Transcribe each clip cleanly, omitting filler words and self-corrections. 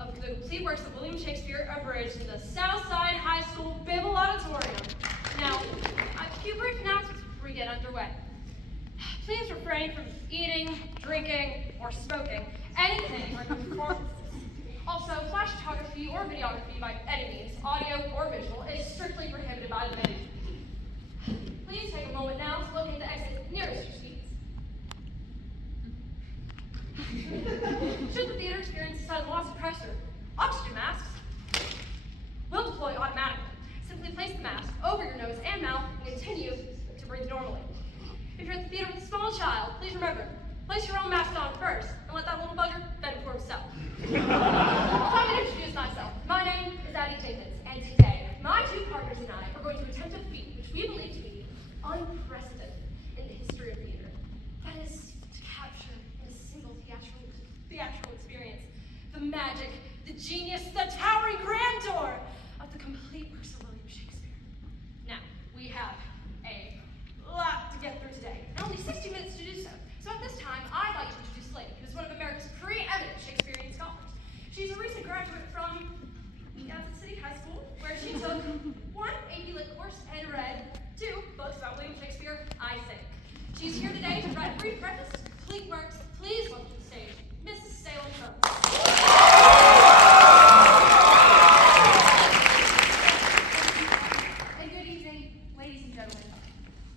of the complete works of William Shakespeare abridged in the Southside High School Bible Auditorium. Now, a few brief announcements before we get underway. Please refrain from eating, drinking, or smoking anything during the performances. Also, flash photography or videography by any means, audio or visual, is strictly prohibited by the venue. Please take a moment now to locate the exit nearest your seats. Should the theater experience a sudden loss of pressure, oxygen masks will deploy automatically. Simply place the mask over your nose and mouth and continue to breathe normally. If you're at the theater with a small child, please remember, place your own mask on first and let that little bugger fend for himself. Allow me to introduce myself. My name is Addie Jenkins, and today, my two partners and I are going to attempt a feat which we believe to be unprecedented in the history of theater. That is, to capture in a single theatrical experience the magic, the genius, the towering grandeur of the complete works of William Shakespeare. Now, we have a lot to get through today, and only 60 minutes to do so. So at this time, I'd like to introduce Lady, who is one of America's preeminent Shakespearean scholars. She's a recent graduate from Kansas City High School, where she took one AP Lit course and read 2 books about William Shakespeare, I think. She's here today to write a brief preface to complete works. Please welcome to the stage, Mrs. Salem Combs. And good evening, ladies and gentlemen.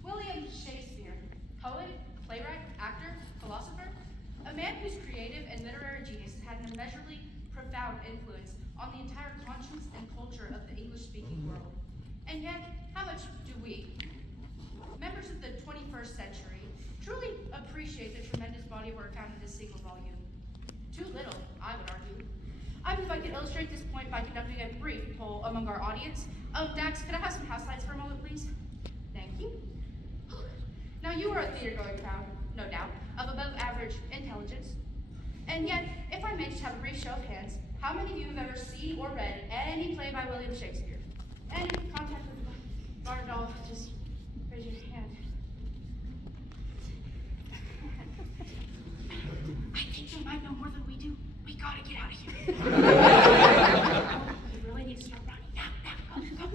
William Shakespeare, poet, playwright, actor, philosopher, a man whose creative and literary genius had an immeasurably profound influence on the entire conscience and culture of the English-speaking world. And yet, how much do we, members of the 21st century, truly appreciate the tremendous body of work found in this single volume? Too little, I would argue. I believe I can illustrate this point by conducting a brief poll among our audience. Dax, could I have some house lights for a moment, please? Thank you. Now, you are a theater-going crowd, no doubt, of above average intelligence. And yet, if I may just have a brief show of hands, how many of you have ever seen or read any play by William Shakespeare? Any contact with Bard at all? Just raise your hand. I think they might know more than we do. We gotta get out of here. We really need to start running now. Go.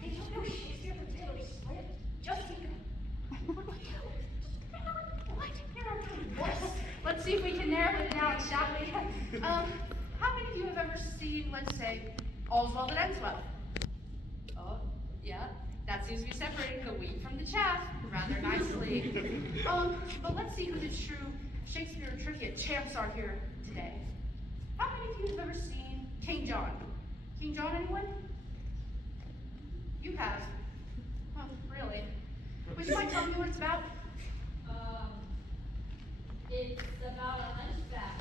They don't know Shakespeare, but they don't explain it. Just keep going. Let's see if we can narrow it down, shall we? How many of you have ever seen, let's say, All's Well That Ends Well? Oh, yeah, that seems to be separating the wheat from the chaff rather nicely. But let's see who the true Shakespeare trivia champs are here today. How many of you have ever seen King John? King John, anyone? You have? Oh, really? Would you mind telling me what it's about? It's about a hunchback.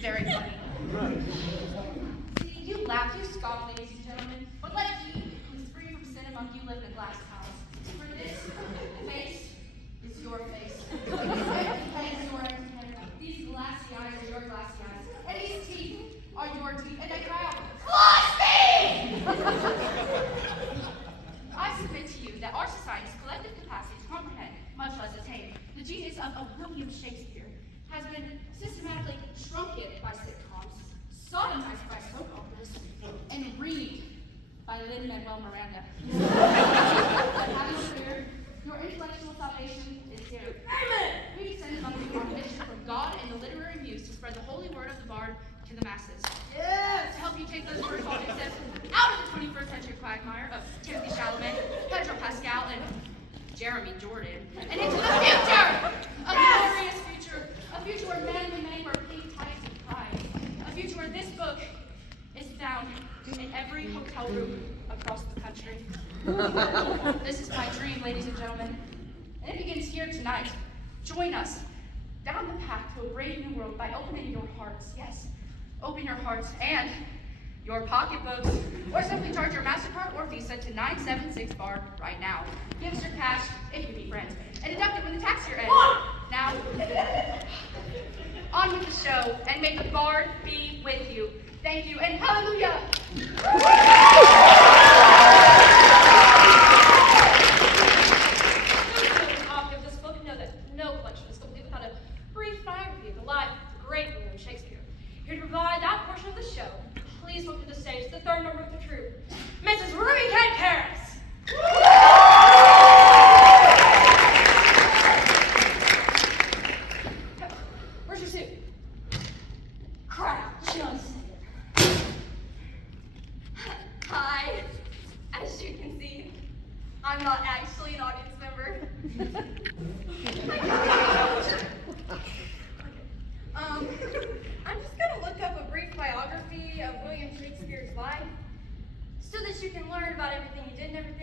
Very funny. See, you laugh, you scoff, ladies and gentlemen, but let he who is free from sin among you live in a glass house. For this face is your face. This head is your head. These glassy eyes are your glassy eyes. And these teeth are your teeth. And I cry out, floss me! I submit to you that our society's collective capacity to comprehend, much less attain, the genius of a William Shakespeare has been systematically truncated by sitcoms, sodomized by soap operas, and reamed by Lin-Manuel Miranda. But having fear, your intellectual salvation is here. Amen! We descend among you on a mission from God and the literary muse to spread the holy word of the bard to the masses. Yes! To help you take those words called steps out of the 21st century quagmire of Timothy Chalamet, Pedro Pascal, and Jeremy Jordan, and into the future! A glorious future. A future where men and women wear pink ties and pride. A future where this book is found in every hotel room across the country. This is my dream, ladies and gentlemen. And it begins here tonight. Join us down the path to a brave new world by opening your hearts. Yes, open your hearts and your pocketbooks, or simply charge your MasterCard or Visa to 976 bar right now. Give us your cash if you be friends, and deduct it when the tax year ends. Now, on with the show, and may the bard be with you. Thank you, and hallelujah! Those who have this book know that no collection is complete without a brief biography of the life of the great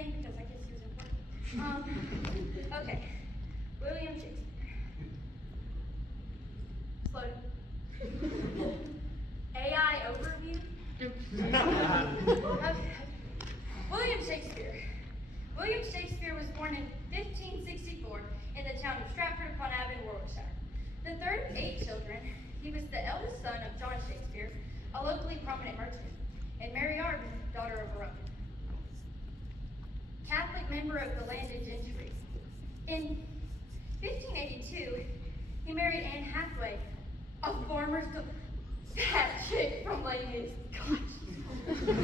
everything because I guess he was important. Okay. William Shakespeare. Slow. AI overview. Okay. William Shakespeare. William Shakespeare was born in 1564 in the town of Stratford-upon-Avon, Warwickshire. The third of 8 children, he was the eldest son of John Shakespeare, a locally prominent merchant, and Mary Arden, daughter of a Roman. Catholic member of the landed gentry. In 1582, he married Anne Hathaway, a farmer's daughter. That chick from Ladies. Gosh. He supposed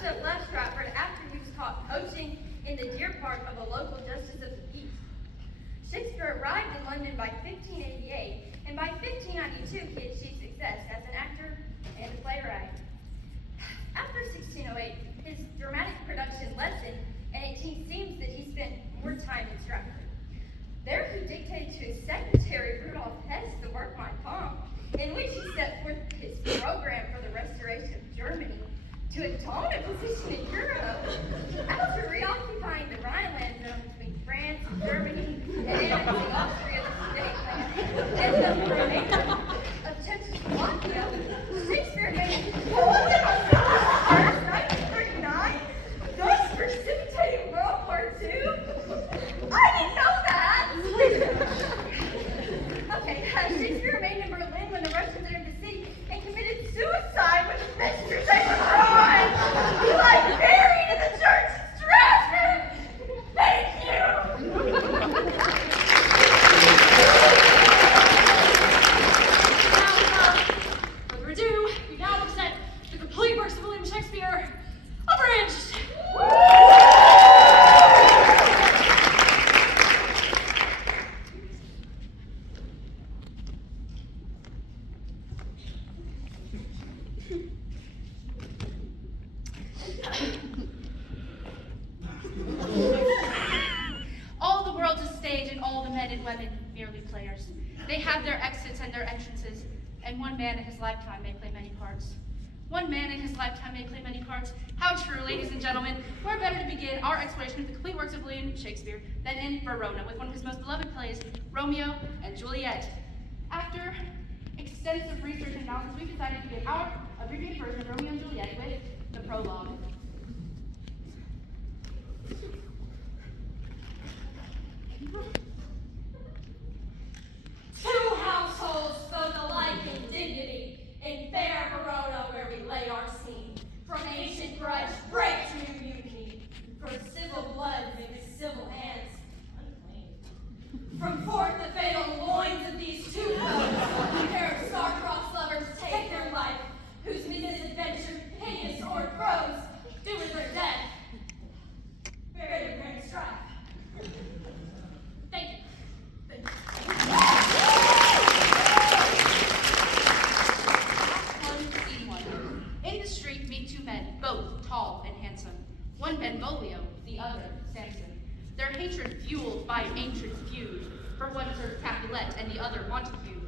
to have left Stratford after he was caught poaching in the deer park of a local justice of the peace. Shakespeare arrived in London by 1588, and by 1592 he achieved success as an actor and a playwright. After 1608, his dramatic production lessened, and it seems that he spent more time in Stratford. There he dictated to his secretary, Rudolf Hess, the work Mein Kampf, in which he set forth his program for the restoration of Germany to atone a position in Europe. After reoccupying the Rhineland zone between France and Germany and annexing Austria the state and the remainder of Czechoslovakia, Shakespeare made first 1939, thus precipitating World War II. I didn't know that. Okay, Shakespeare remained in Berlin when the Russians entered the city and committed suicide with the messengers they were on. He lies buried in the church in Stratford. Thank you. Now, without further ado, we now present the complete works of William Shakespeare, Abridged. All the world's a stage, and all the men and women merely players. They have their exits and their entrances, and one man in his lifetime may play many parts. One man in his lifetime may play many parts. How true, ladies and gentlemen. Where better to begin our exploration of the complete works of William Shakespeare than in Verona, with one of his most beloved plays, Romeo and Juliet. After extensive research and analysis, we decided to give our abbreviated version of Romeo and Juliet with the prologue. Two households both alike in dignity, in fair Verona where we lay our scene. From ancient grudge break to new unity, from civil blood mix civil hands unclean. From forth the fatal loins of these two foes, a pair of star-crossed lovers take their life, whose misadventure, hideous or prose, do with their death. Bear the grand strife. Thank you. Thank you. Scene 1. In the street meet two men, both tall and handsome. One Benvolio, the other Samson. Their hatred fueled by an ancient feud, for one served Capulet and the other Montague.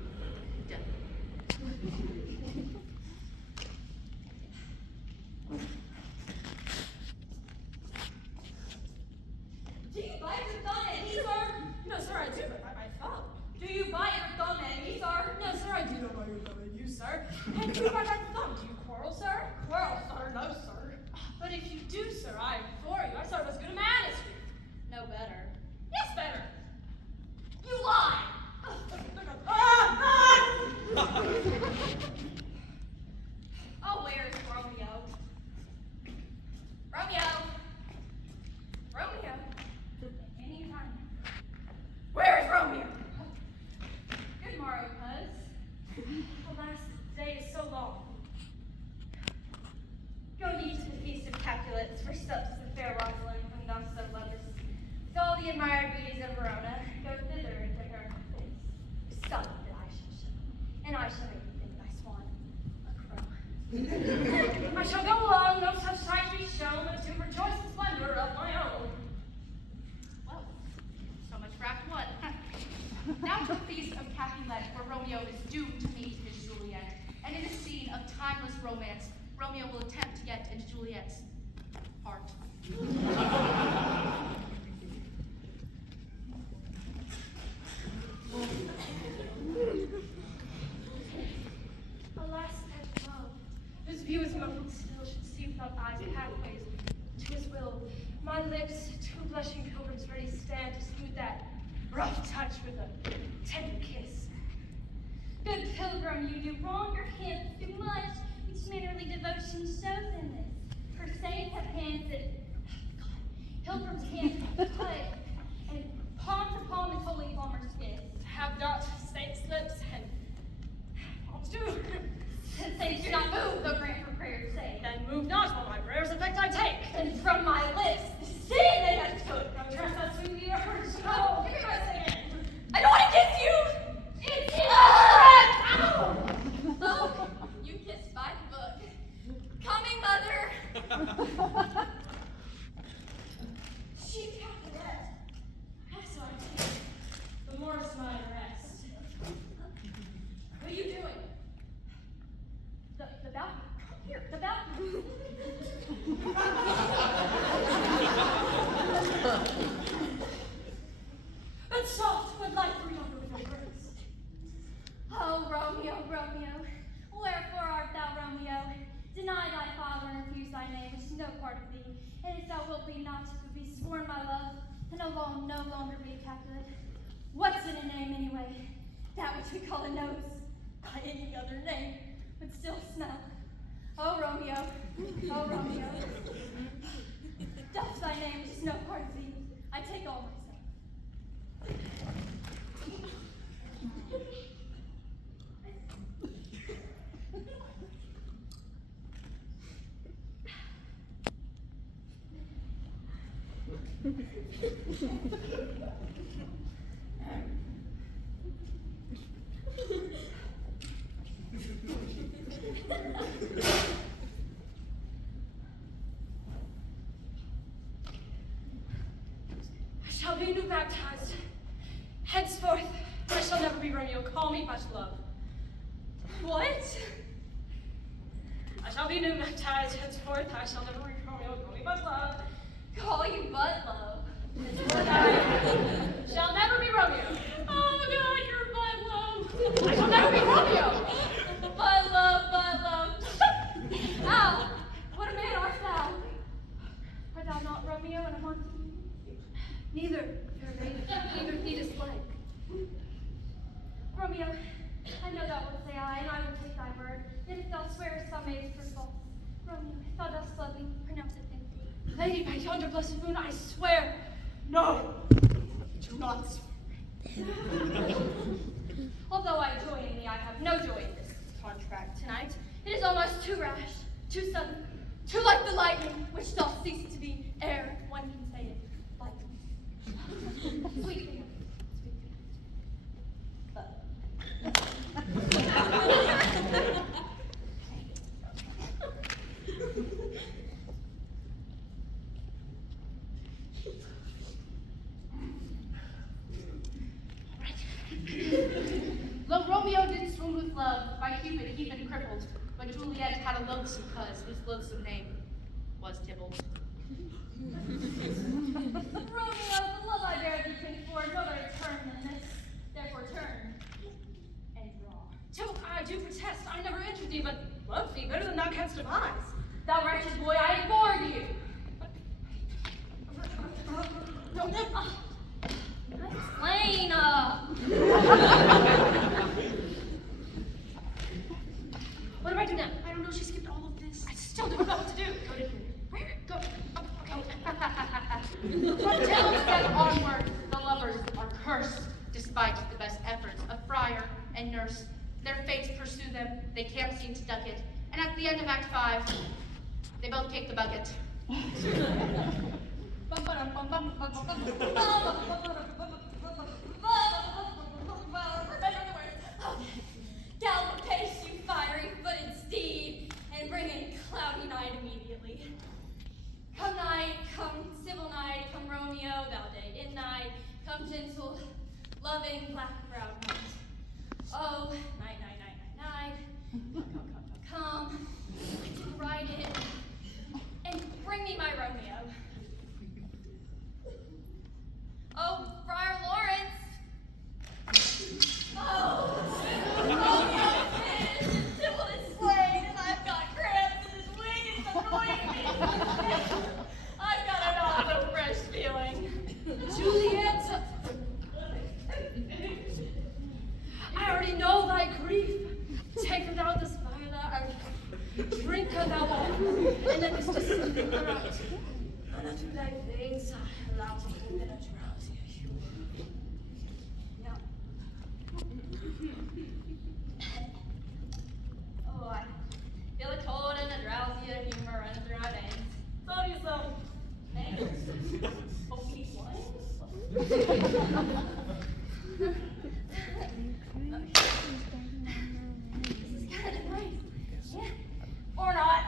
Do you bite your thumb at me, sir? No, sir, I do but my thumb. Do you bite your thumb at me, sir? No, sir, I do not bite your thumb at you, sir. And do you bite my thumb? Do you quarrel, sir? Quarrel, sir? No, sir. But if you do, sir, I implore you. I serve as good a man as you. No better. Yes, better. You lie. Oh, where is Romeo? Romeo! Romeo! Anytime. Where is Romeo? Good morrow, cuz. The last day is so long. Go ye to the feast of Capulets, for sups the fair Rosalind, whom thou so lovest. With all the admired beauties of Verona, go thither and to her face. Sup that I shall show, and I shall make thee think thy swan a crow. I shall go along, no such sight be shown, but to rejoice in splendor of my own. Well, so much for Act 1. Now to the feast of Capulet, where Romeo is doomed to meet his Juliet. And in a scene of timeless romance, Romeo will attempt to get into Juliet's heart. Alas, that love, whose view is muffled still, should see without eyes pathways to his will. My lips, two blushing pilgrims ready stand to smooth that rough touch with a tender kiss. Good pilgrim, you do wrong your hands too much. Each mannerly devotion shows in this. For saints have hands that pilgrims' hands cut, and palm to palm is holy palmer's fist. Have not saints' lips and palms do. Saints do not move, though grant for prayer's sake. Then move not while my prayers effect I take. And from my lips, the sin they have took. No trespass sweet the earth. Oh, give me my second. I don't want to kiss you. It's Oh, you kissed by the book. Coming, mother. She can't rest. Yes, I do. The more's my rest. What are you doing? The balcony. Here, the balcony. But soft would like to remember with your words. Oh, Romeo, Romeo, wherefore art thou, Romeo? Deny thy father and refuse thy name, which is no part of thee. And if thou wilt be not, but be sworn my love, and no longer be a Capulet. What's in a name anyway? That which we call a nose, by any other name, would still smell. Oh, Romeo, oh, Romeo. Doth thy name, which is no part of thee, I take all myself. I shall be new baptized. Henceforth, I shall never be Romeo. Call me much love. What? I shall be new baptized. Henceforth, I shall never be Romeo. Call me much love. Call you butt love. Henceforth, I shall never be Romeo. Oh God, you're butt love. I shall never be Romeo. Butt love. Ow! What a man art thou? Art thou not Romeo and among thee? Neither, fair maiden, neither theedest like. Romeo, I know thou wilt say aye, and I will take thy word. Then if thou swearest thou mayest prove false. Romeo, if thou dost love me, pronounce it then. Lady, by yonder blessed moon, I swear. No, do not swear. Although I join in thee, I have no joy in this contract tonight. It is almost too rash, too sudden, too like the lightning, which doth cease to be ere one can say it lightning. Sweet thing. Though Romeo did swoon with love, by Cupid he been crippled, but Juliet had a loathsome cuz, whose loathsome name was Tybalt. Romeo, the love I bear thee can afford no better turn than this. Therefore turn and draw. Till I do protest, I never injured thee, but love thee better than thou canst devise. Thou wretched boy, I abhor you. No, Explain, What do I do now? I don't know, she skipped all of this. I still don't know what to do. Go to here. Where? Go. Oh, okay. From Tailstead onward, the lovers are cursed, despite the best efforts of friar and nurse. Their fates pursue them, they can't seem to duck it, and at the end of Act 5, they both kick the bucket. Gallop pace, you fiery-footed steed, and bring in cloudy night immediately. Come night, come civil night, come Romeo, thou day in night, come gentle, loving, black-browed night. Oh, night, night, night, night, night. Come, ride it, and bring me be my Romeo. Oh, Friar Lawrence. Oh, Romeo is Sybil is slain, and I've got cramps, and his wing is annoying me. I've got a not so fresh feeling. Juliet, I already know thy grief. Take thou this viola and drink her thou off, and let this descending right. And unto thy veins allow to hold in a drowsy hue. Now, Oh, I feel a cold and a drowsy humor running through my veins. so do you so. Veins? Oh, these ones? This is kind of nice. Yeah. Or not.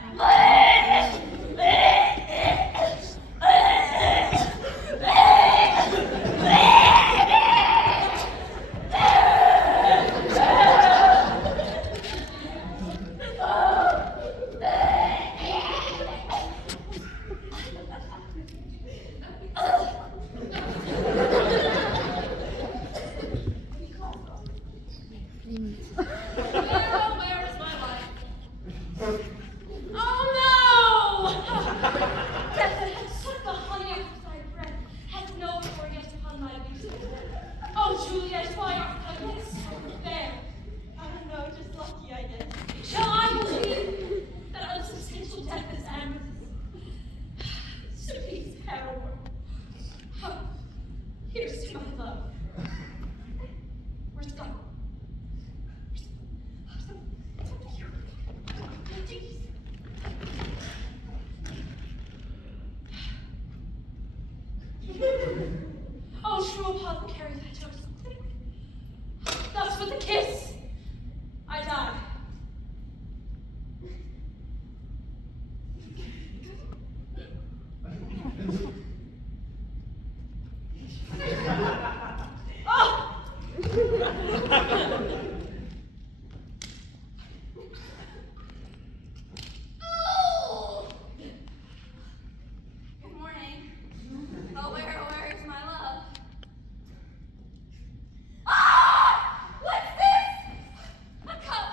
Where is my life? Oh no! Death that had sucked the honey out of thy breath has no more yet upon my beauty. Oh, Juliet, why art thou yet so fair? I don't know, just lucky, I guess. Shall I believe that unsubstantial death is amorous? Sweet heroine. Oh, here's to my love. Where's God? Oh, true apothecary, that took something. Thus with a kiss, I die. Oh! Oh! Good morning. Oh, where's my love? Ah! What's this? A cup.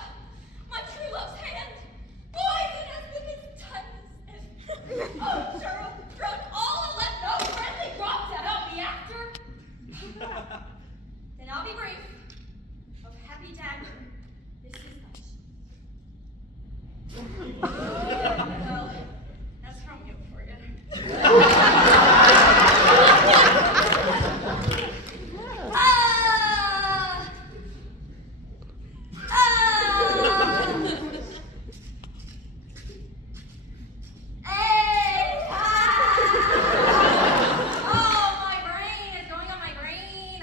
My true love's hand. Poisonous with its tightness. Oh, sure, drunk all and left no friendly drop to help me after. Then I'll be brief. Of happy dagger, this is much. Well, that's Romeo for you. Ah! Ah! Hey! Ah! Oh, my brain is going on my brain.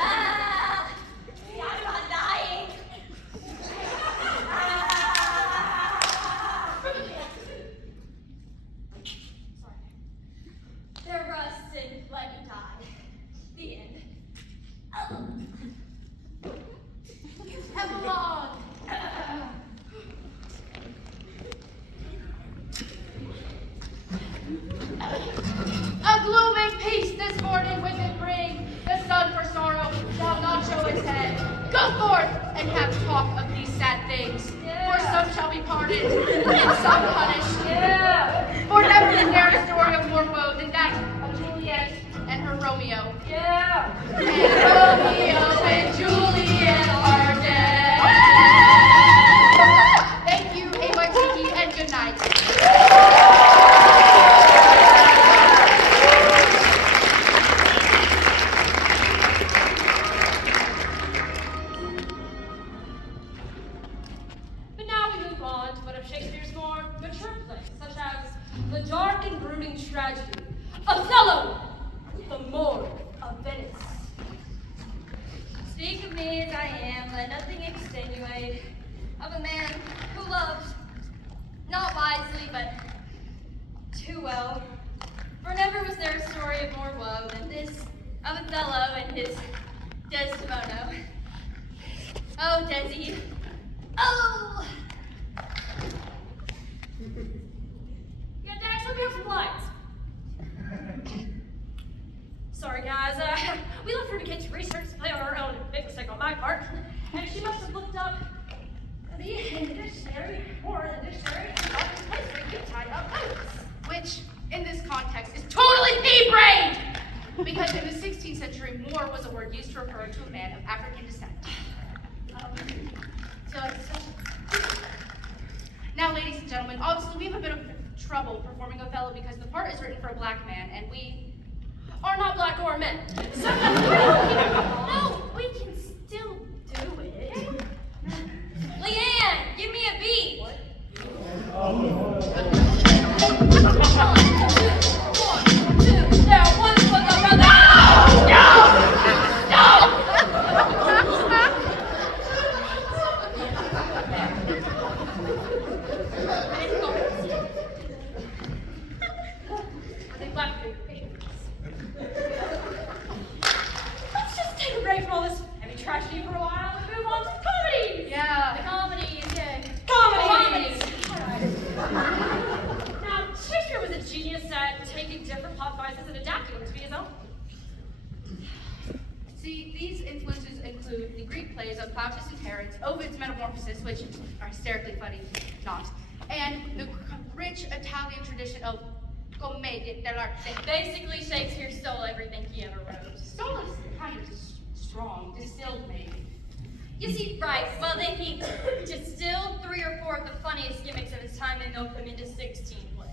Ah! I'm not dying. Ah! Sorry. They're rusted, let me die. The end. Epilogue. A glooming peace this morning with it bring. The sun for sorrow shall not show its head. Go forth and have talk of these sad things. For some shall be pardoned, and some punished. For never is there a story of more woe than that of Juliet and her Romeo. And Romeo and Juliet are dead. Thank you, Awaitiki, and good night. But now we move on to one of Shakespeare's more mature plays, such as the dark and brooding tragedy, Othello, the Morgue of Venice. Speak of me as I am, let nothing extenuate, of a man who loved, not wisely, but too well. For never was there a story of more woe than this of Othello and his Desdemona. Oh, Desi. Oh! we have some lights? Sorry, guys. We left her to get research to play on our own. Big mistake on my part. And she must have looked up the in the dictionary, or in the dictionary, and got this place where you tied up notes. Which, in this context, is totally pea-brained! Because in the 16th century, Moor was a word used to refer to a man of African descent. Now, ladies and gentlemen, obviously we have a bit of trouble performing Othello because the part is written for a black man, and we are not black or men. So, no, we can still do it. Leanne, give me a beat. What? Let's just take a break from all this heavy tragedy for a while and move on to comedies. Yeah. The comedies, yeah. Comedies. Now, Shakespeare was a genius at taking different plot devices and adapting them to be his own. See, these influences include the Greek plays of Plautus and Terence, Ovid's Metamorphoses, which are hysterically funny, not, and the rich Italian tradition of commedia dell'arte. Basically, Shakespeare stole everything he ever wrote. Stole is kind of strong, distilled maybe. You see, right, well then he distilled 3 or 4 of the funniest gimmicks of his time and milked them into 16 plays.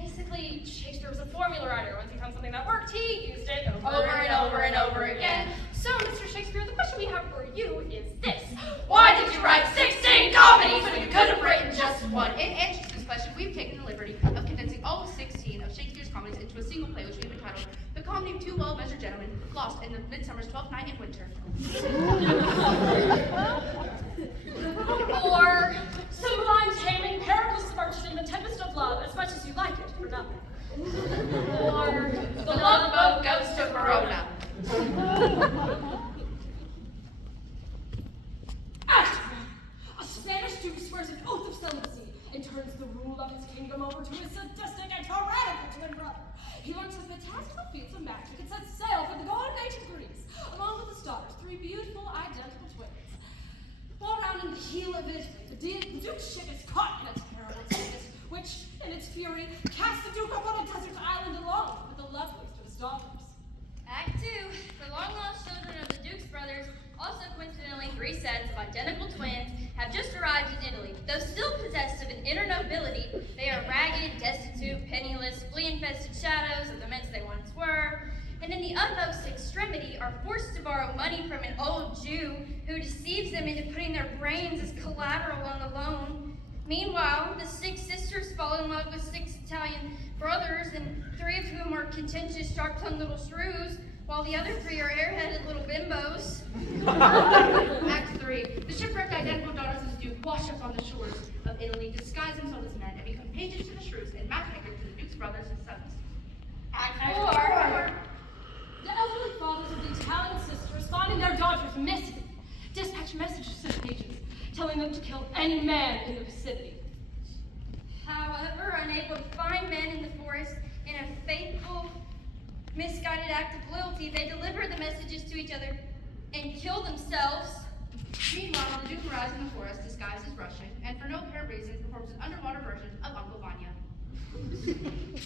Basically, Shakespeare was a formula writer. Once he found something that worked, he used it Over and over and over again. So, Mr. Shakespeare, the question we have for you is this. Why did you write 16 comedies when you could have written just one? In answer to this question, we've taken the liberty of condensing all 16 of Shakespeare's comedies into a single play, which we've entitled The Comedy of Two Well-Measured Gentlemen, Lost in the Midsummer's Twelfth Night in Winter. Or Cymbeline taming Pericles of Fortune in the Tempest of Love, as much as you like it, for nothing. Or The Love Boat Goes to Verona. Act 1. A Spanish duke swears an oath of celibacy and turns the rule of his kingdom over to his sadistic and tyrannical twin brother. He learns the fantastical feats of magic and sets sail for the golden age of Greece, along with his daughters, 3 beautiful, identical twins. While around in the heel of Italy, the duke's ship is caught in a terrible tempest, which, in its fury, casts the duke up on a desert island alone with the loveliest of his daughters. Act 2. The long-lost children of the Duke's brothers, also coincidentally 3 sets of identical twins, have just arrived in Italy. Though still possessed of an inner nobility, they are ragged, destitute, penniless, flea-infested shadows of the men they once were, and in the utmost extremity are forced to borrow money from an old Jew who deceives them into putting their brains as collateral on the loan. Meanwhile, the 6 sisters fall in love with 6 Italian brothers, and 3 of whom are contentious, sharp-tongued little shrews, while the other 3 are airheaded little bimbos. Act 3. The shipwrecked identical daughters of the Duke wash up on the shores of Italy, disguise themselves as men, and become pages to the shrews and matchmakers to the Duke's brothers and sons. Act 4. The elderly fathers of the Italian sisters, finding their daughters missing, dispatch messages to the pages, telling them to kill any man in the vicinity. However, unable to find men in the forest, in a faithful, misguided act of loyalty, they deliver the messages to each other and kill themselves. Meanwhile, the Duke arrives in the forest disguised as Russian, and for no apparent reason performs an underwater version of Uncle Vanya.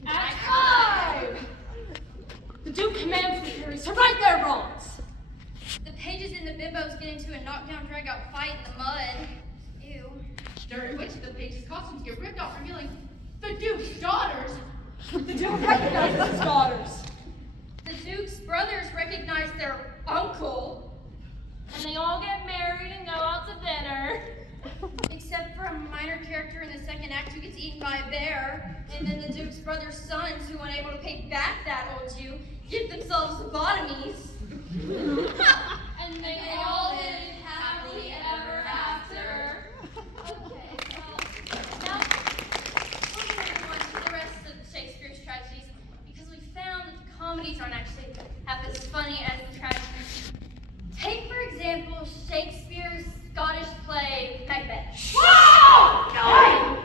Act 5! The Duke commands the Furies to right their wrongs. The pages and the bimbos get into a knockdown, drag-out fight in the mud. Ew. During which the pages' costumes get ripped off, revealing the Duke's daughters. The Duke recognizes his daughters. The Duke's brothers recognize their uncle. And they all get married and go out to dinner. Except for a minor character in the second act who gets eaten by a bear, and then the Duke's brother's sons, who, unable to pay back that old Jew, give themselves lobotomies. And they all live happily ever after. Okay, well, now we're going to move on to the rest of Shakespeare's tragedies, because we found that the comedies aren't actually half as funny as the tragedies. Take, for example, Shakespeare's Scottish play, Macbeth. Wow! No!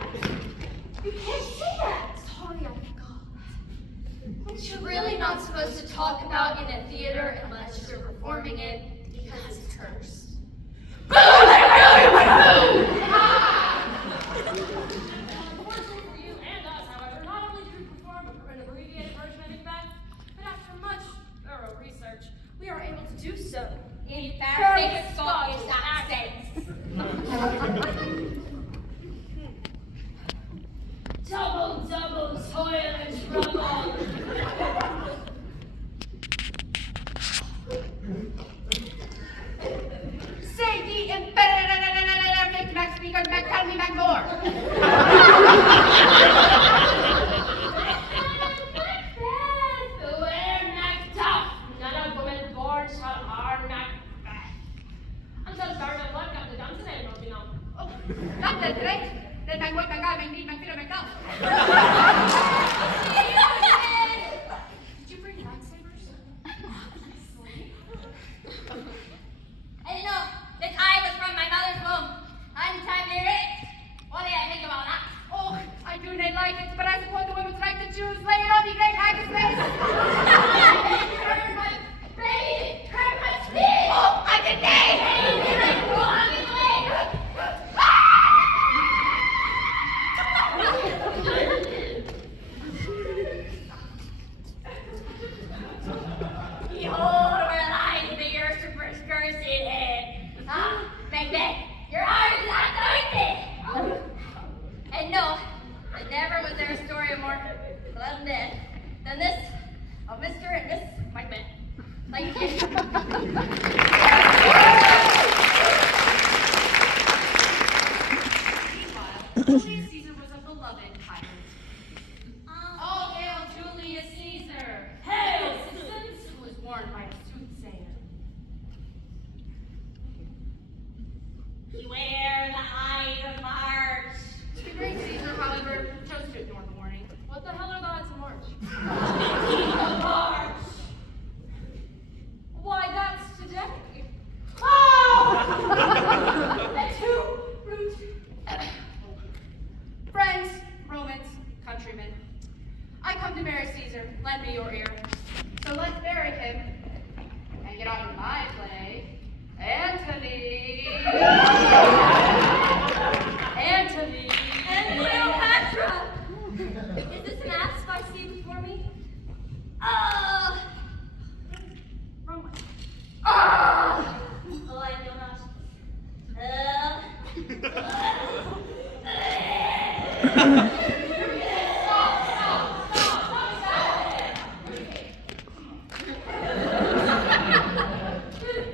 You can't say that! Sorry, I forgot. storming in because it's cursed. Unfortunately for you and us, however, not only do we perform an abbreviated version of Macbeth, but after much thorough research, we are able to do so In perfect Scottish Scottish accents. Double, double toil and trouble. Say the imperative Max speaker, Max tell me Max more. Macbeth, beware Macduff. None of women born shall harm Macbeth. I'm so sorry, my blood got the dumps and I don't know. Oh, that's the right. Then Mac what Mac I Mac need Mac Peter Mac Did you bring lightsabers? I didn't know that I was from my mother's womb. Untimely rich. What do you think about that? Oh, I do not like it, but I suppose the women's right to choose. Lay it on me, great haggis face. Hurt my baby! Hurt my skin! Oh, I can name! Behold, where lies the usurper's cursed head. Ah, Macbeth, your arm is anointed! And no, but never was there a story of more blood and death than this of Mr. and Miss Macbeth. Thank you. Meanwhile, Julius Caesar was a beloved tyrant. All hail Julius Caesar! Hail, citizens! Who was warned by a soothsayer. Beware the Ides of March. The great Caesar, however, chose to ignore the warning. What the hell are the odds of March? March. Why, that's today. Oh! And too rude. Friends, Romans, countrymen, I come to bury Caesar. Lend me your ear. So let's bury him and get on to my play. Antony! Antony! And Cleopatra. Is this an ass I see before me? Oh! Roman. Oh! Oh, I know not.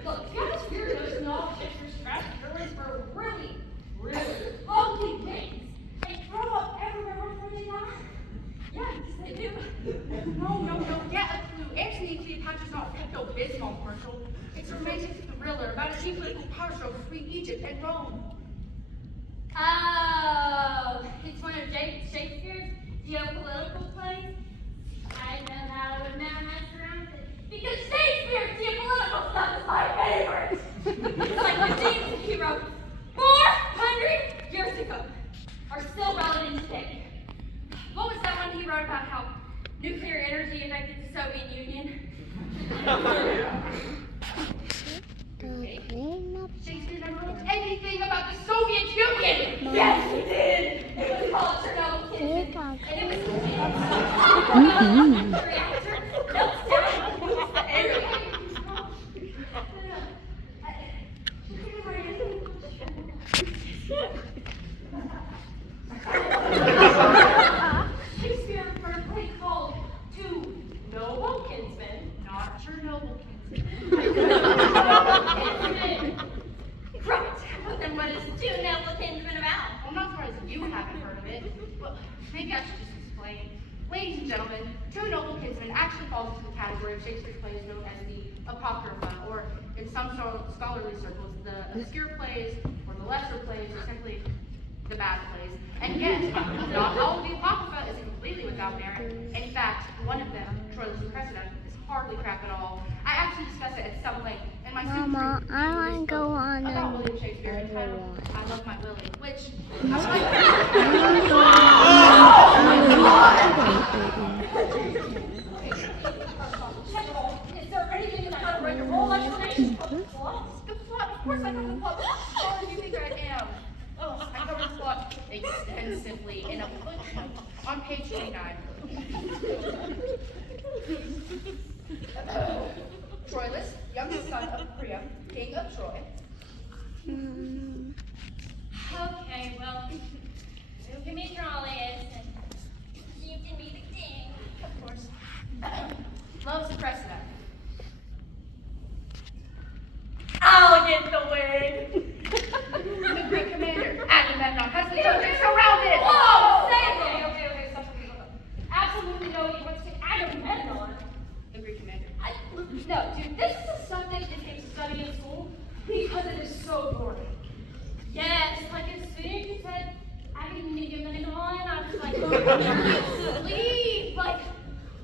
Look, Shakespeare knows not Shakespeare's scratch villains for really, really ugly things. They throw up everywhere before they die. Yeah, because they do. No, get a clue. Antony and Cleopatra's not a Pepto-Bismol commercial. It's a romantic thriller about a geopolitical power struggle between Egypt and Rome. Oh, it's one of Shakespeare's geopolitical plays. I know how to mess around with it. Because Shakespeare's geopolitical stuff is my favorite. It's like the themes that he wrote 400 years ago are still relevant today. What was that one he wrote about how Nuclear energy affected the Soviet Union. Shakespeare never wrote anything about the Soviet Union? Yes, he did. It was called Chernobyl Kitchen, and it was the reactor melts down and heats the air. Shakespeare wrote a play called Two Noble Kinsmen. Not Chernobyl kinsmen. Right. Then what is Two Noble Kinsmen about? I'm not surprised you haven't heard of it. Well, maybe I should just explain. Ladies and gentlemen, Two Noble Kinsmen actually falls into the category of Shakespeare's plays known as the Apocrypha, or in some scholarly circles, the obscure plays, or the lesser plays, or simply the bad plays. And yet, not all of the Apocrypha is completely without merit. In fact, one of them, Troilus and Cressida, is hardly crap at all. I actually discuss it at some length in my Mama, super I want to go on about a William Shakespeare entitled I Love My Willie, which I would like Is there anything in the how to write a roll explanation? extensively in a footnote on page 29. Troilus, youngest son of Priam, king of Troy. Okay, well, you can be Troilus, and you can be the king. Of course. Loves the precedent. I'll get the win. The Greek commander, Agamemnon, has the Trojans surrounded. Whoa! Say it! Okay, stop. Absolutely no, he wants to Agamemnon. The Greek commander. No, dude, this is the stuff that kids get to study in school because it is so boring. Yes, like as soon as you said Agamemnon, I was like, sleep. Like,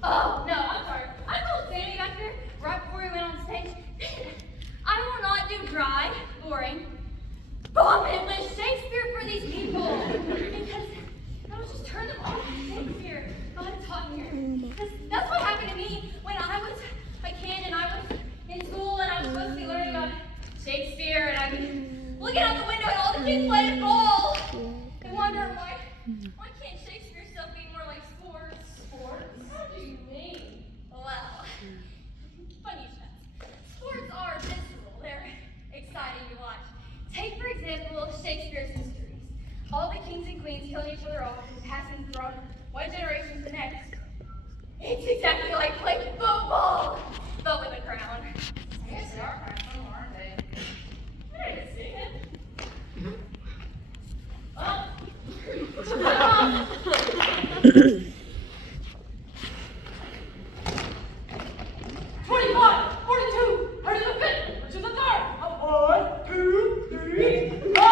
oh no, I'm sorry. I told Sammy back here right before we went on stage, I will not do dry, boring, pointless Shakespeare for these people because I will just turn them off to Shakespeare. God taught me here. Because that's what happened to me when I was a kid and I was in school and I was supposed to be learning about Shakespeare and I'd be looking out the window and all the kids playing ball and wondering why can't Shakespeare stuff be more like sports? Sports? What do you mean? Well, funny stuff. Sports are visceral. They're exciting to watch. Take, for example, Shakespeare's histories. All the kings and queens killing each other off and passing from one generation to the next. It's exactly like playing football, but with a crown. Yes, they are kind of, aren't they? I didn't see it. Well, 25, 42, heard of the fifth, which is the third. 1, 2, 3, 4.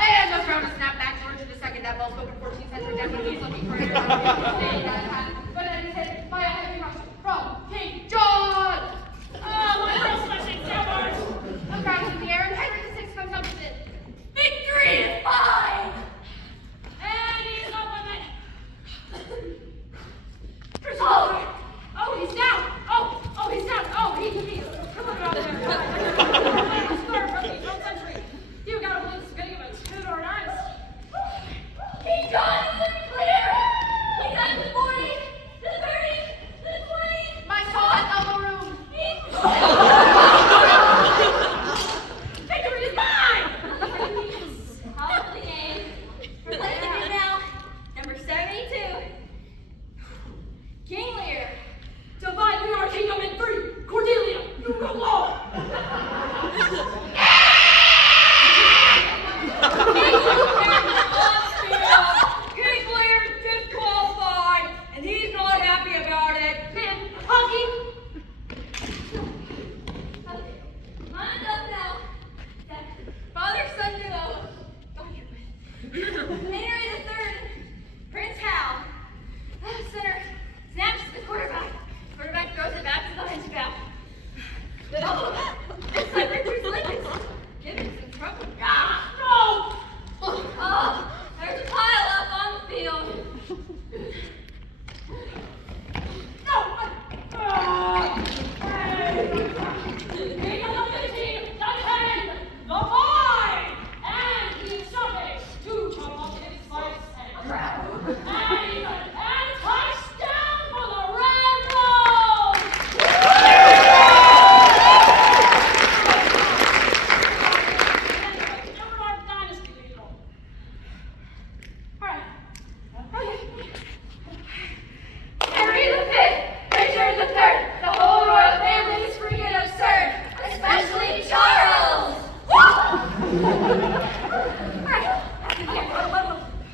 And the crown is snapped back George II. That ball spoken 14th century deputy is looking for a but then he said, by a heavy rush from King John. Oh, my girl's flashing jammers. The crown is in the air and Henry VI comes up with it. Victory is mine. And he's up with it. Oh, he's down. Oh, he's down. Oh, he come on out there. Score from the 12th century. You gotta believe this video of a 2 or 9. King John is in clear. He's at the 40, to the 30, to the 20. My soul has elbow room. Victory is mine. All of the game. We're playing the game now. Number 72. King Lear, divide your kingdom in 3. Cordelia, you go long. King Lear disqualified, and he's not happy about it. Man, hockey. Mine's up now. That father-son duo. Henry III, Prince Hal. Center snaps to the quarterback. Quarterback throws it back to the hunchback. Oh, it's like Richard's leg is giving some trouble. Ah, no! Oh, there's a pile up on the field. No! King of the 15, the 10, the 5, and he's starting to chop off his slice and grab. And touchdown for the Red Rose! Never mind dynasty people. All right. Okay. Henry V, Richard III, the whole royal family is free and absurd, especially Charles.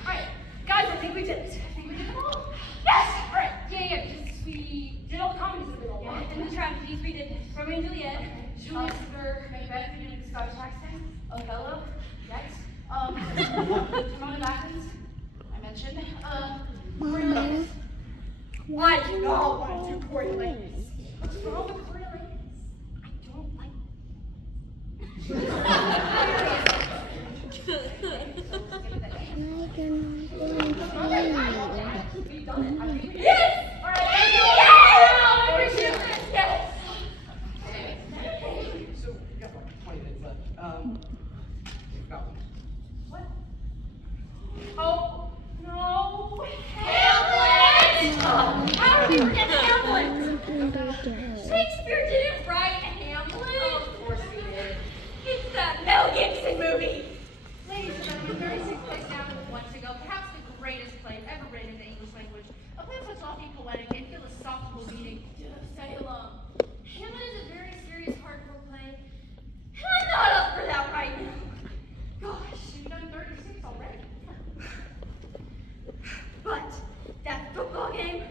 Alright, guys, I think we did it. Yes! Alright, yeah, because we did all the comedies of it all. And the tragedies we did, Romeo and Juliet, Julius Caesar, Macbeth, we did the Scottish accent, Othello, yes. Timon of Athens, I mentioned. Coriolanus. I do not want to Coriolanus. What's wrong with Coriolanus? I don't like Yes! Alright, yes! So we've got like 20 minutes left. We've got one. What? Oh, no. Hamlet! How did we forget Hamlet? Shakespeare didn't write Hamlet. Of course we did. It's that Mel Gibson movie. Ladies and gentlemen, 36 plays down to 1 to go. Perhaps the greatest play ever written in the English language. A play of such lofty, poetic, and philosophical meaning. Just say along. Hamlet is a very serious, hardcore play. And I'm not up for that right now. Gosh, you've done 36 already. But that football game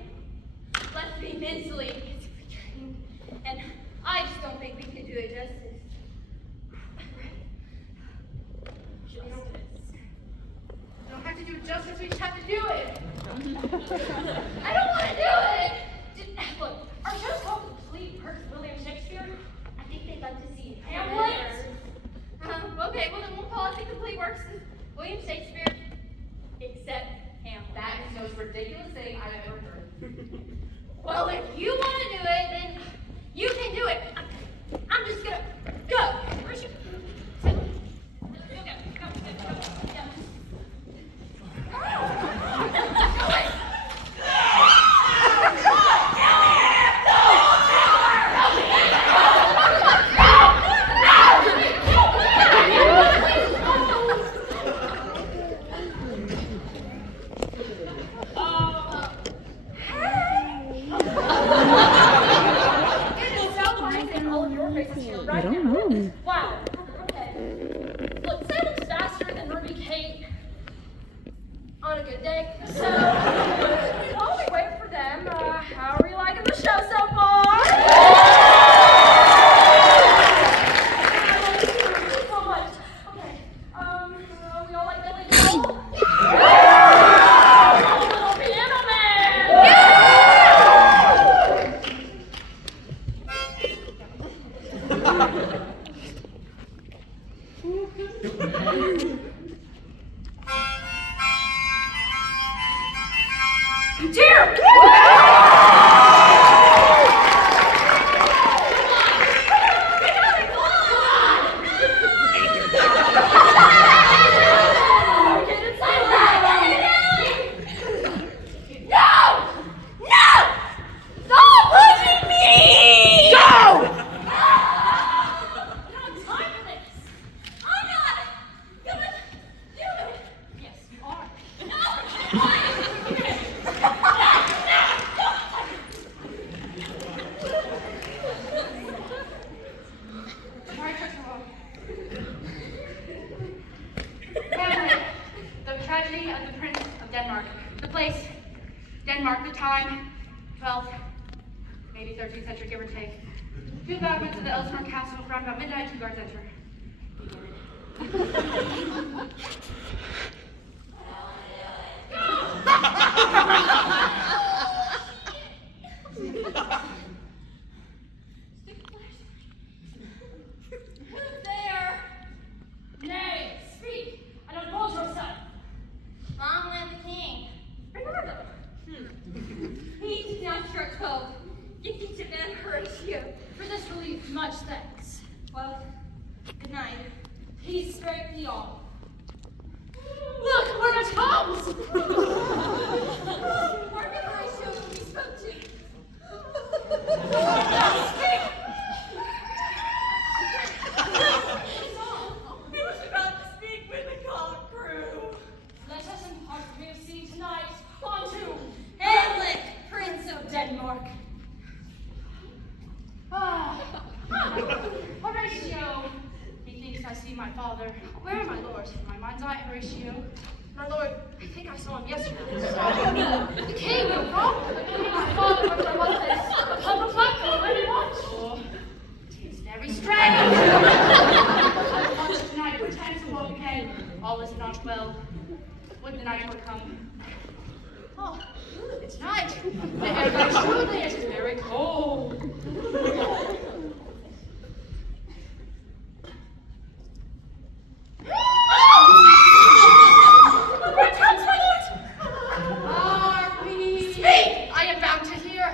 left me mentally drained, and I just don't think we can do it justice. You don't have to do it justice, we just have to do it. I don't want to do it. Look, our show's called Complete Works of William Shakespeare. I think they'd like to see Hamlet. Okay, well then we'll call it the Complete Works of William Shakespeare, except Hamlet. That is the most ridiculous thing I've ever heard. Well, if you want to do it, then you can do it. I'm just gonna go. Where's your... I don't know. Wow. Okay. Look, Salem's faster than Ruby Kate on a good day. So, while we wait for them, how are you liking the show so far? Thank you so much. Okay. We all like Billy Joel? Little Piano Man! Dear! Hamlet, the tragedy of the Prince of Denmark. The place, Denmark. The time, 12th, maybe 13th century, give or take. Two battlements of the Elsinore Castle, around about midnight, 2 guards enter. Who's there? Nay, speak. I don't hold yourself. Long live the king. Bernardo. He's now struck 12. Get each of them Horatio. For this relief, much thanks. Well, good night. Peace straight be all. Look, where it comes! Margaret Horatio whom we spoke to. Speak! He was about to speak when the call grew. Let us impart what we have seen tonight onto Hamlet, Prince of Denmark. Horatio! Methinks I see my father. Where, my lord? In my mind's eye, Horatio. My lord, I think I saw him yesterday. The king, no problem. The king, my father, went to one place. On the platform, where did watch? Oh, it's very strange. Once tonight, pretend to walk again. All is not well. Would the night will come. Oh, it's night. The air very shrewdly, it is very cold. Speak! I am bound to hear.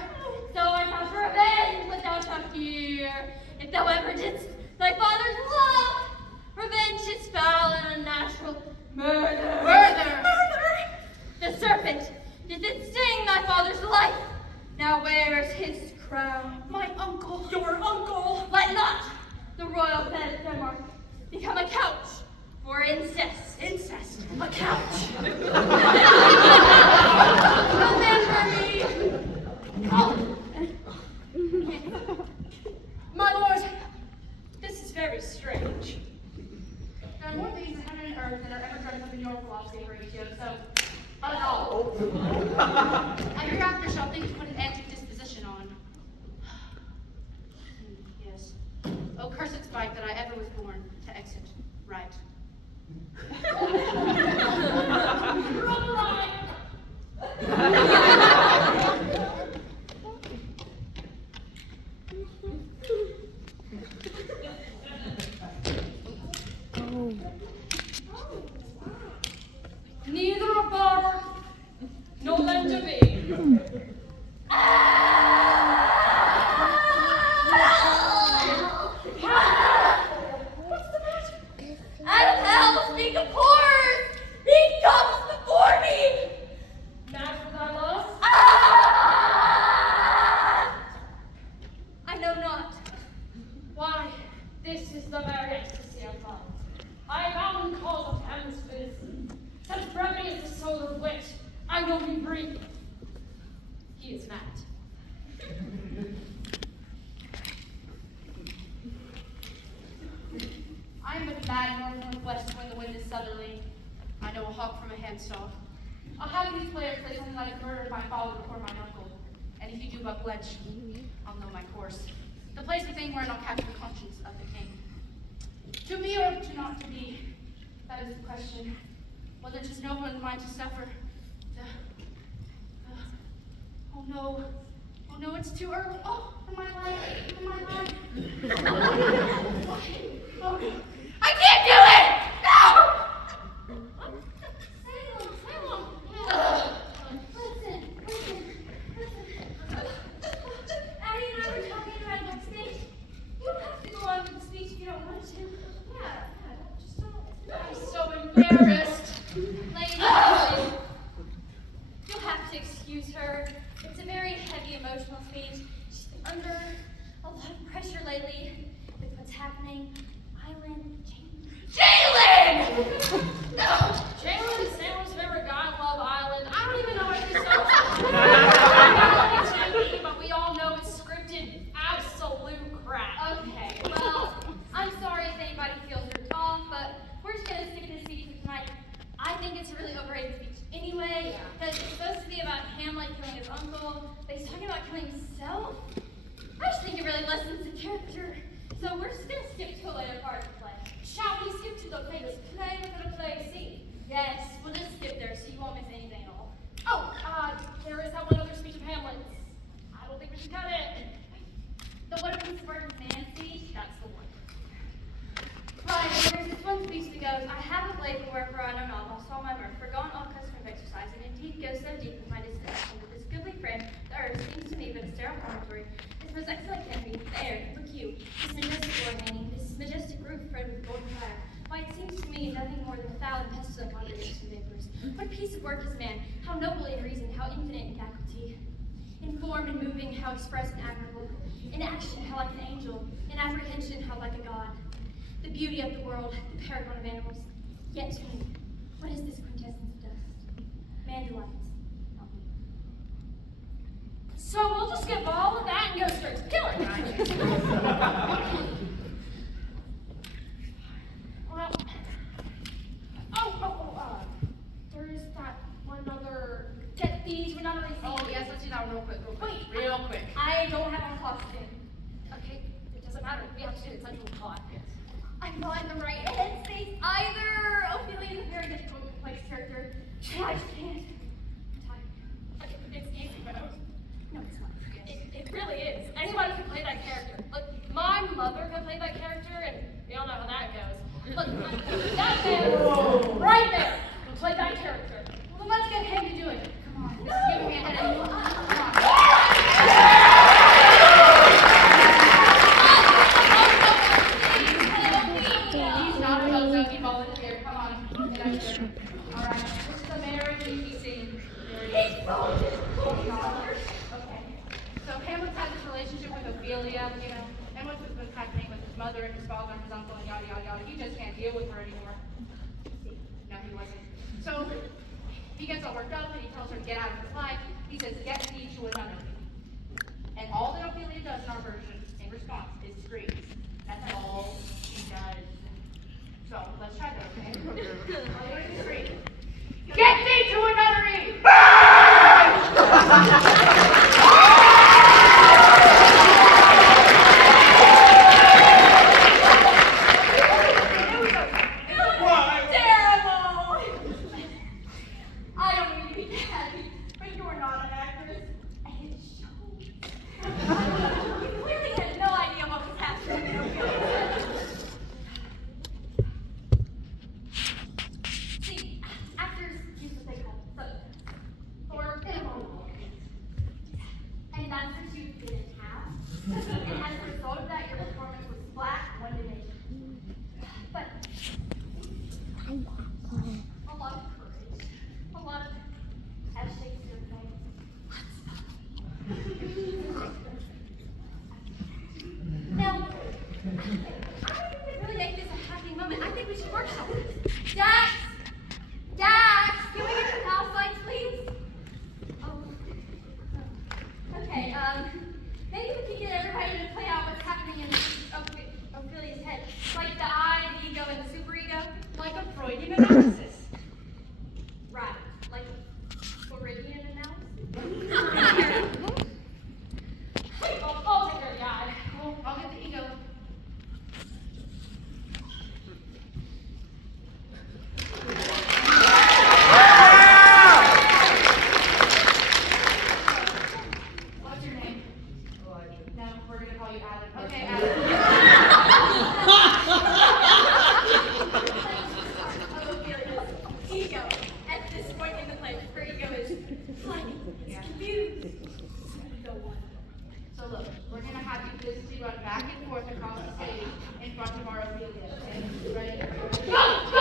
So art thou for revenge, but thou shalt hear. If thou ever didst thy father's love, revenge is foul and unnatural. Murder! Murder! Denmark. Become a couch for incest. Incest. A couch. Remember me! Oh. My lord, this is very strange. There are more things in heaven and earth that are ever dreamt of in your philosophy, Horatio, so unresolved. I hereafter shall think to put an end to disposition on. Yes. Oh, cursed spite that I ever was born to exit right. Run right. Neither a barber nor lend to be. What's the matter? Out of hell, speak of horrors! He comes before me! Mad for thy loss? I know not. Why, this is the very ecstasy of love. I bound cause of hands for this. Such brevity is the soul of wit. I will be brief. He is mad. I am but mad northwest when the wind is southerly. I know a hawk from a handsaw. I'll have these players play something like murder my father before my uncle. And if you do but blench, I'll know my course. The place the thing wherein I'll capture the conscience of the king. To be or to not to be, that is the question. Whether 'tis noble in the mind to suffer. Oh no. Oh no, it's too early. Oh, for my life, for my life. Oh, no. I can't do it! No! Salem. Listen. Addie and I were talking about backstage. You don't have to go on with the speech if you don't want to. Yeah, just don't. I'm so embarrassed. Lady, you'll have to excuse her. It's a very heavy emotional speech. She's been under a lot of pressure lately with what's happening. Island, Jalen! No! Jalen and Salem's never got Love Island. I don't even know what this is. But we all know it's scripted absolute crap. Okay, well, I'm sorry if anybody feels ripped off, but we're just gonna stick to the speech for tonight. I think it's a really overrated speech anyway, because it's supposed to be about Hamlet killing his uncle, but he's talking about killing himself. I just think it really lessens the character. So we're just gonna skip to a later part of the play. Shall we skip to the famous play within a play scene? Yes, we'll just skip there so you won't miss anything at all. Oh, there is that one other speech of Hamlet's. I don't think we should cut it. The one of Mrs. Burton's Nancy, That's the one. right, there's this one speech that goes, I have a blade wherever I know not, lost all my mirth, forgone all custom of exercise, and indeed go so deep in my disposition that this goodly frame, the earth, seems to me but a sterile promontory. This most excellent canopy, the air, look you, this majestic floor hanging, this majestic roof spread with golden fire. Why, it seems to me nothing more than foul and pestilent congregation of vapors. What a piece of work is man, how noble in reason, how infinite in faculty. In form and moving, how express and admirable. In action, how like an angel. In apprehension, how like a god. The beauty of the world, the paragon of animals. Yet to me, what is this quintessence of dust? Man delights, not me. So we'll just skip all of that and go straight to killing, right? Well, there is that one other. Get these, we're not really seeing. Oh, yes, let's do that real quick. Wait, Real quick. I don't have a costume. Okay, it doesn't matter. We have to do it central plot. I'm not in the right headspace either. Ophelia is a very difficult, complex character. I just can't. I'm tired. Okay, it's easy, but No, it's not. it really is. Anybody can play that character. Look, my mother can play that character, and we all know how that goes. Look, that man right there can play that character. Well, let's get him to do it. Come on. No. Give me a headache. Come on. He's not a bozo. He volunteered. Come on. Get out here. All right. This is a marriage easy scene. He's volunteered. Okay. So Hamlet has this relationship with Ophelia, and what's happening with his mother and his father and his uncle and yada, yada, yada. He just can't deal with her anymore. No, he wasn't. So he gets all worked up and he tells her to get out of his life. He says, get thee to another. And all that Ophelia does in our version in response is screams. That's all she does. So let's try that, okay? All you gotta do is scream. Get thee to another Eve! A lot of courage. A lot of, as Shakespeare said, now, I think we really make this a happy moment. I think we should workshop this. Dax! Dax! Can we get some house lights, please? Oh. Okay, maybe we can get everybody to play out what's happening in Ophelia's head. Like the I, the ego, and the superego. Like a Freudian analysis. Right. Like Floridian analysis? I'll take care of the eye. Cool. I'll get the ego. What's your name? Elijah. No, we're gonna call you Adam. Okay, Adam. Ego. At this point in the play, her ego is flying. It's confused. Ego one. So look, we're gonna have you physically run back and forth across the stage in front of our Ophelia. Okay? Ready? Go! Go!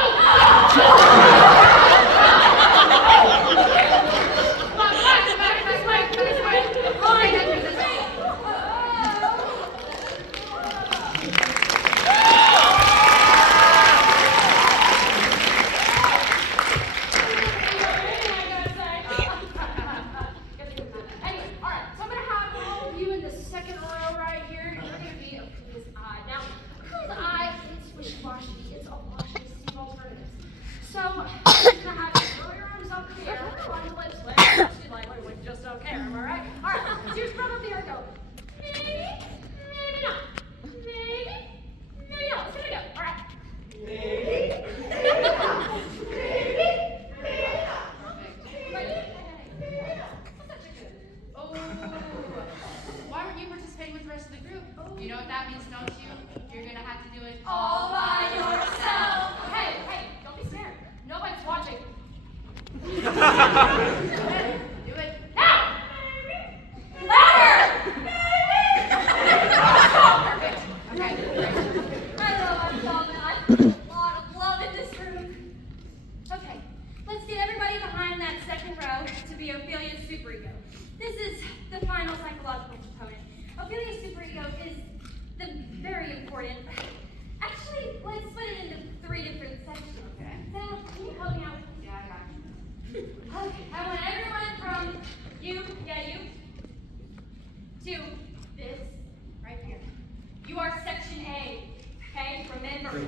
You know what that means, don't you? You're gonna have to do it all by yourself. Hey, hey, don't be scared. Nobody's watching. Do it. Now! Louder! Perfect. Okay. I know I'm solving. I feel a lot of love in this room. Okay, let's get everybody behind that second row to be Ophelia's superego. This is the final psychological component. Ophelia's superego is the very important. Actually, let's split it into 3 different sections. Okay. Sam, can you help me out? Yeah, I got you. Okay, I want everyone from you, to this right here. You are section A, okay? Remember.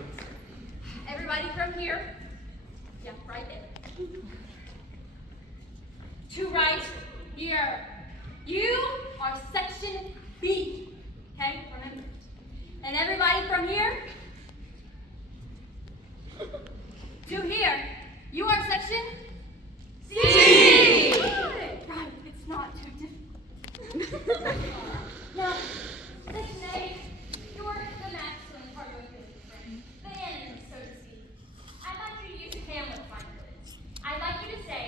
Everybody from here, yeah, right there. To right here. You are section B, okay? Remember. And everybody from here to here. You are section C. Good. Right, it's not too difficult. Now, section A, you're the masculine part of your friend, the enemy, so to speak. I'd like you to use Hamlet's language. I'd like you to say,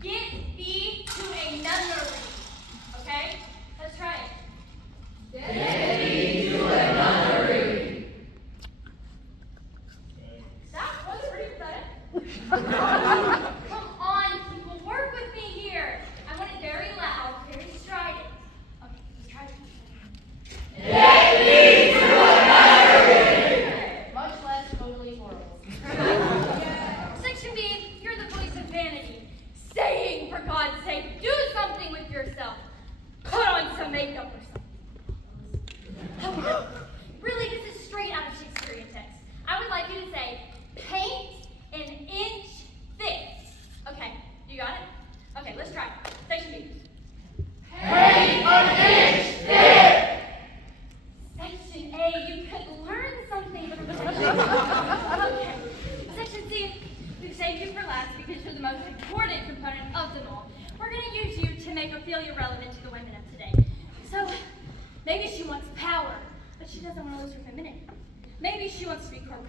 get thee to a nunnery. Okay? Let's try it. Get thee to a nunnery. That was pretty pathetic. Come on, people, work with me here. I want it very loud, very strident. Okay, let's try it. Get thee to a nunnery.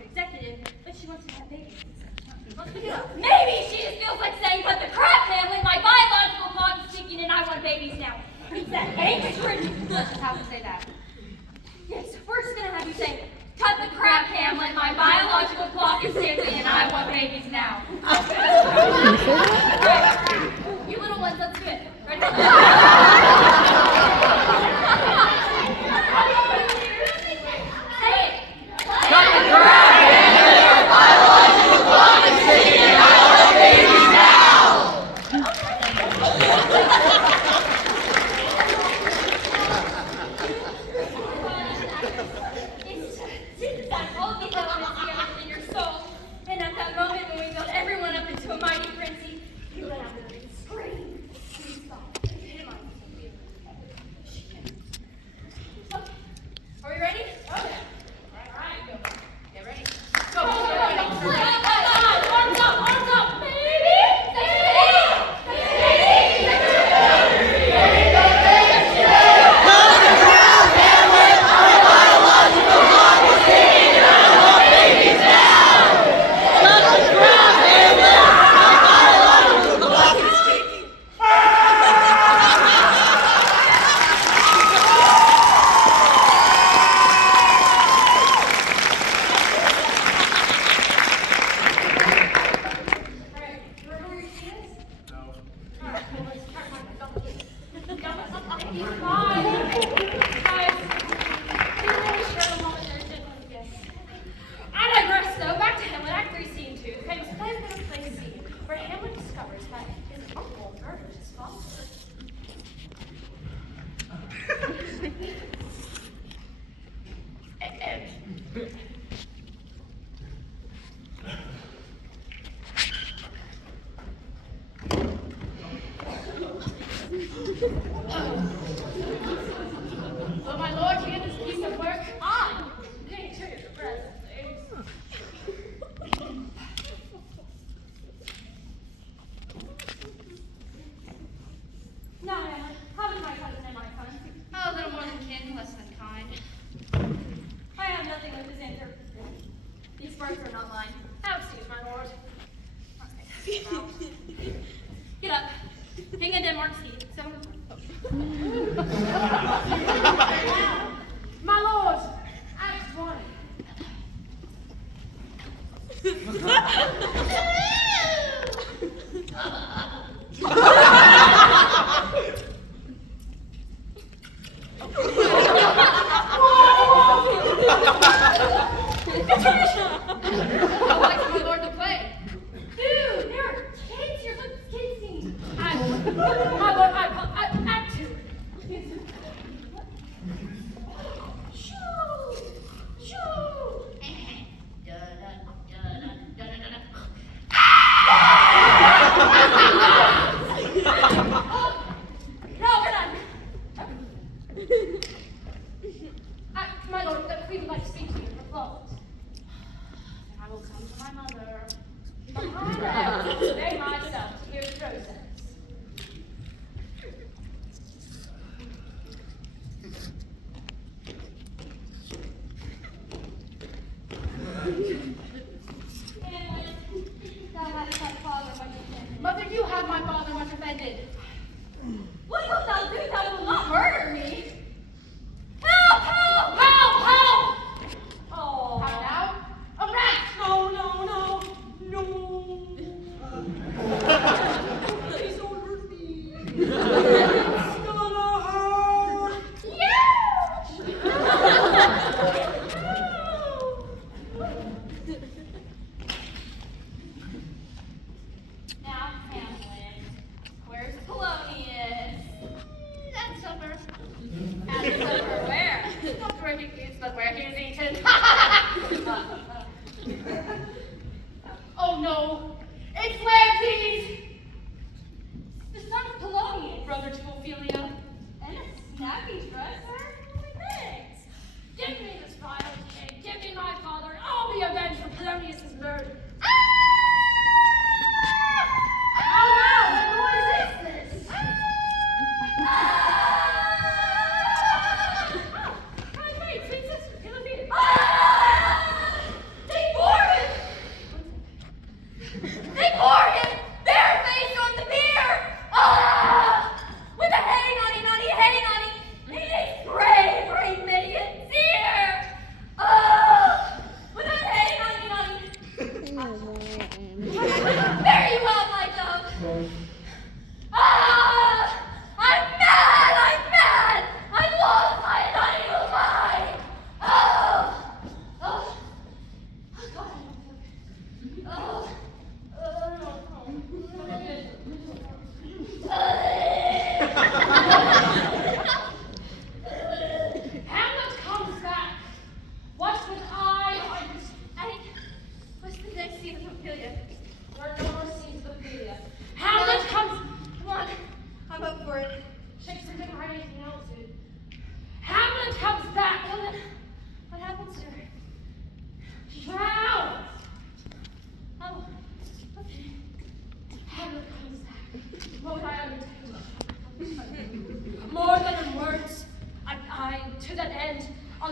executive, but she wants to have babies. Maybe she just feels like saying, "Cut the crap, Hamlet. My biological clock is ticking, and I want babies now." It's that hatred. Let's just have to say that. Yes, we're just gonna have you say, "Cut the crap, Hamlet. My biological clock is ticking, and I want babies now." Right. You little ones, let's do it. Ready? Say it. Cut the crap, Hamlet. My biological clock is ticking, and I want babies now. It's that holy element here in your soul. And at that moment when we built everyone up into a mighty frenzy, you let out a big scream. You stopped and hit him on the feeling. Okay. Are we ready? Okay. All right, go. Get ready. Go. Arms up, baby. I digress, though. Back to Hamlet, Act 3, Scene 2. The famous Playfest play scene, where Hamlet discovers that his uncle murdered his father. Will my lord hear this piece of work? On! Continue the present, please. Now, Hamlet, how is my cousin and my son? Oh, a little more than kin, less than kind. I have nothing with this answer. These birds are not mine. Have excuse, my lord. Get up. King of Denmark ski. 7 My lord, Act 1. How likes my lord to play? Dude, there are kids here. Look, kids scene. My lord, Act 2. Shoo! Shoo! No, we're done. My lord, the queen would like to speak to you in her closet. And I will come to my mother. I will convey myself to hear the process. Hamlet, thou hast thy father much offended. Mother, you have my father much offended. What wilt thou do? Thou wilt not murder me. Help! Help! Help! Help! Oh. How now? A rat! No, no, no, no. Please don't hurt me. It's gonna hurt. Now, Hamlet, where's Polonius? At supper. At supper, where? Not where he eats, but where he is eaten. Oh no! It's Laertes! The son of Polonius. Brother to Ophelia. And a snappy dresser? Thanks. Give me this vile king. Give me my father, and I'll be avenged for Polonius' murder. Oh no! What noise is this? Ah! Wait, sweet sister, get defeated. Ah! They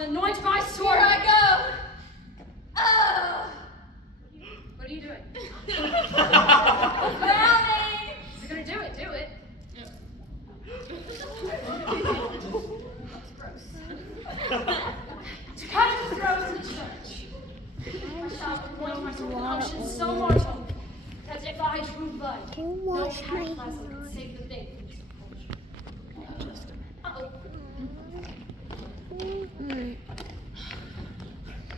and anoint my sword. Here I go. Oh! What are you doing? Drowning! You're gonna do it, do it. To catch his throat in the church. I shall anoint myself with unction so mortal that if I drew blood, no cataplasm could save the thing from its propulsion. Uh-oh.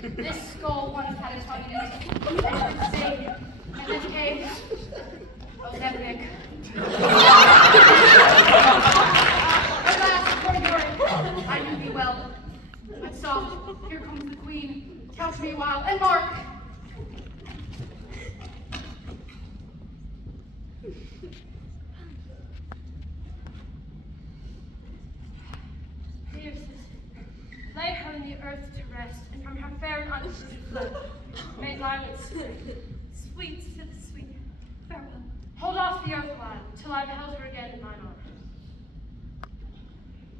This skull once had a tongue in it, and it would sing, and then came Ozempic. Alas, poor Yorick, I knew thee well. But soft, here comes the queen. Couch me a while, and mark! Dear sister, lay her in the earth to rest, and from her fair and unpolluted blood, may violets sweet to the sweet. Farewell. Hold off the earth while, till I've held her again in mine arms.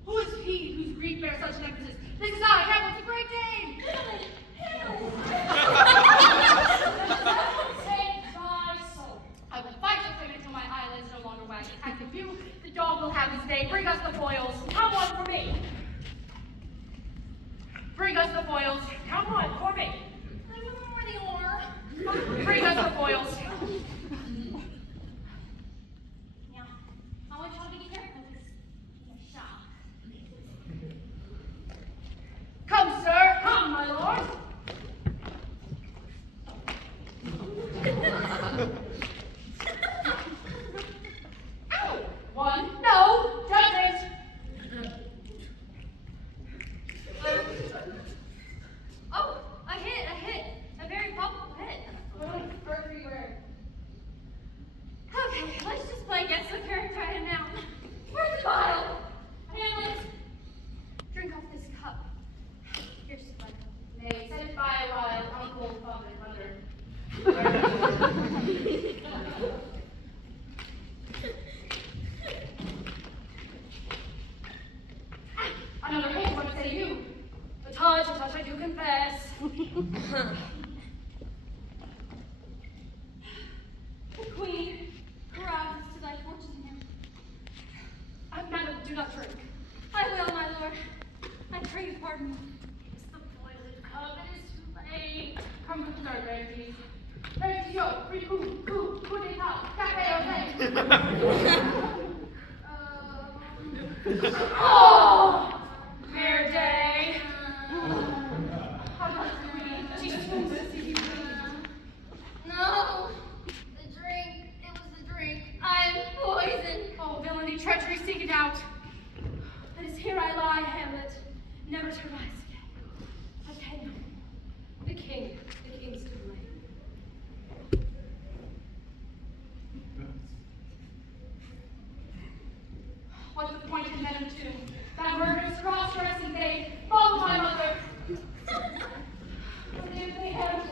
Who is he whose grief bears such an emphasis? This is I, Hamlet, the great Dane! Take thy soul. I will fight with him until my eyelids no longer wag. Attack the view, the dog will have his day. Bring us the foils. Come on for me. Bring us the foils. Come on for me. I don't know where they are. Bring us the foils. Now, I want y'all to be careful because he's shot. Come, sir. Come, my lord. Ow! One. No. Judgment. Oh, a hit. A very palpable hit. Everywhere. Okay, let's just play guess the character I am now. Where's the bottle? Hamlet, drink off this cup. Here's the bottle. Nay, set it by a while, uncle, father, mother. Another hit, what say you? A touch, I do confess. The queen, carouses to thy fortune here. Madam, do not drink. I will, my lord. I pray you pardon me. It's the poison cup, it is too late. Come with the third, please. There's yo, free coup d'etat, cafe au lait. Oh, fair day. How does the queen? She swoons to see you bleed. No, the drink. It was the drink. I'm poisoned. Oh, villainy, treachery, seek it out. It is here I lie, Hamlet, never to rise again. But Henry, the king's to blame. What's the point in Venom 2? That murderous cross-dressing babe followed my mother. But if they have,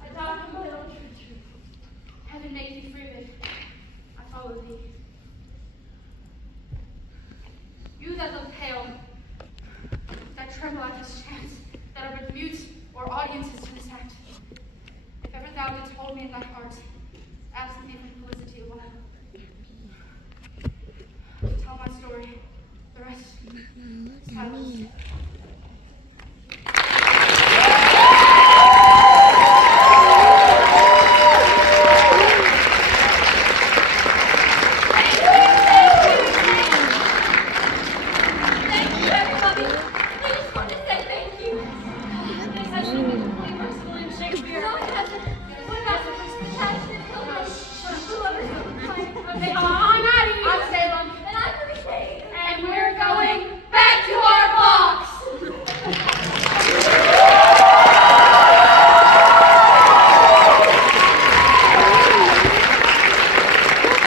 I died from my own true. Heaven make me free of it. I follow thee. You that look pale, that tremble at this chance, that are but mute or audiences to this act. If ever thou didst hold me in thy